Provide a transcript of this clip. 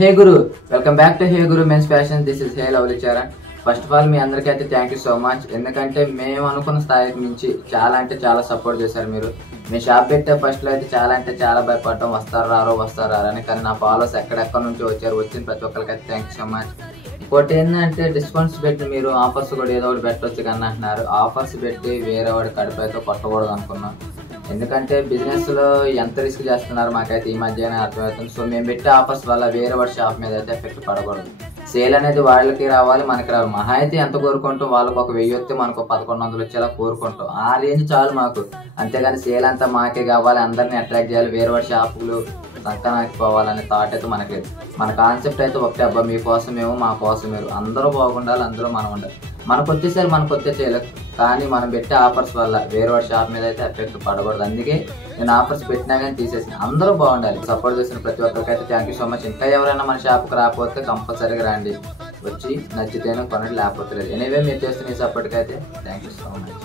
Hey Guru, welcome back to Hey Guru Men's Fashion. This is Hey Lovely Charan. First of all మీ అందరికీ అయితే thank you so much. ఎందుకంటే మేము అనుకున్న స్థాయికి మించి చాలా అంటే చాలా సపోర్ట్ చేశారు మీరు. మీ షాప్ పెట్టే ఫస్ట్లో అయితే చాలా అంటే చాలా భయపడటం, వస్తారు రారో అని. కానీ నా ఫాలోవర్స్ ఎక్కడెక్కడ నుంచి వచ్చారు, వచ్చిన ప్రతి ఒక్కరికి అయితే థ్యాంక్ యూ సో మచ్. ఇంకోటి ఏంటంటే డిస్కౌంట్స్ పెట్టి మీరు ఆఫర్స్ కూడా ఏదో ఒకటి పెట్టవచ్చు కానీ అంటున్నారు. ఆఫర్స్ పెట్టి వేరే వాడి కడుపుతో కొట్టకూడదు అనుకున్నాం. ఎందుకంటే బిజినెస్లో ఎంత రిస్క్ చేస్తున్నారు మాకైతే ఈ మధ్యనే అర్థమవుతుంది. సో మేము పెట్టే ఆఫర్స్ వల్ల వేరే వాడి షాప్ మీద అయితే ఎఫెక్ట్ పడకూడదు. సేల్ అనేది వాళ్ళకి రావాలి, మనకి రావాలి. మహా అయితే ఎంత కోరుకుంటాం, వాళ్ళకి ఒక 1000 వస్తే మనకు 1100 వచ్చేలా కోరుకుంటాం. ఆ రేంజ్ చాలు మాకు. అంతేగాని సేల్ అంతా మాకే కావాలి, అందరినీ అట్రాక్ట్ చేయాలి, వేరే వాడి షాపులు సంకనాకి పోవాలనే థాట్ అయితే మనకి లేదు. మన కాన్సెప్ట్ అయితే ఒకటే, అబ్బా మీకోసమేమో మా కోసం మీరు అందరూ బాగుండాలి, అందరూ మనం ఉండాలి. మనకు వచ్చేసరి మనకు వచ్చే చేయలేదు, కానీ మనం పెట్టే ఆఫర్స్ వల్ల వేరే వాడి షాప్ మీద అయితే ఎఫెక్ట్ పడకూడదు. అందుకే నేను ఆఫర్స్ పెట్టినా కానీ తీసేసి అందరూ బాగుండాలి. సపోర్ట్ చేసిన ప్రతి ఒక్కరికి అయితే థ్యాంక్ యూ సో మచ్. ఇంకా ఎవరైనా మన షాప్కి రాకపోతే కంపల్సరీగా రండి, వచ్చి నచ్చితేనే కొనండి, లేకపోతే లేదు. ఎనీవే మీరు చేస్తున్న ఈ సపోర్ట్కి అయితే థ్యాంక్ యూ సో మచ్.